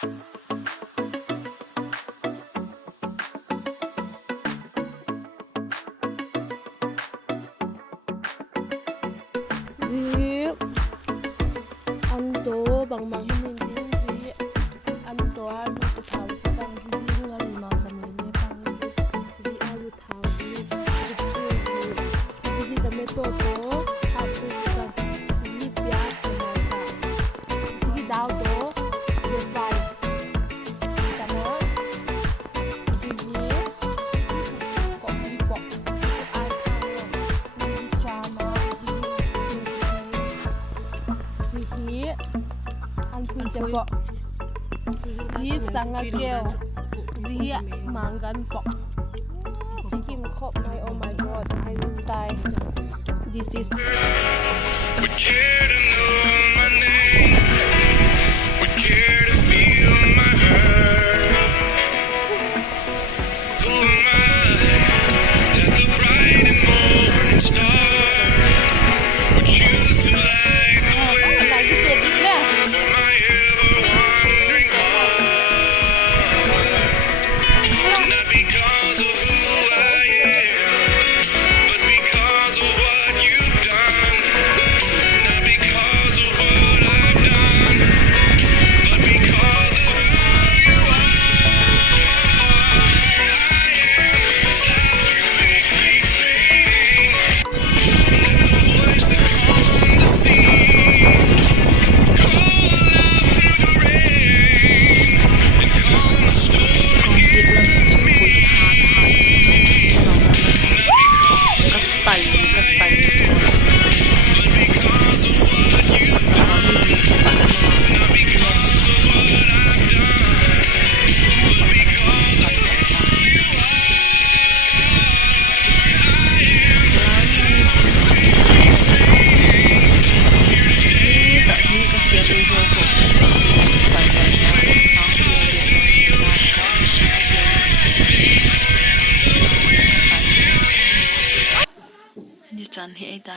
Di anto bang mang min di anto alu tu thau bang di lu ari ma sa me ne bang di alu thau di tomato to ha tu ka di pyaz to ma cha di dao to de pai ta na di ko pi po ai khang di chama di an pui cha po di sangakeo di mangan po chicken khop my oh my god I will die. This is Would care to know my name? Would care to feel my hurt? Who am I that the bright and morning star would choose to light the way for my ever-wandering heart? Not because of who I am, but because of what you've done. Not because of what I've done, but because of who you are. I am sour, quickly fading. Let the voice that calmed the sea call out through the rain and calm the storm in me. But because of what you've done, not because of what I've done, but because of who you are. I am sour, quickly fading. Here today and gone tomorrow. Wave tossed in the ocean, still you. Đi chăn thì ai ta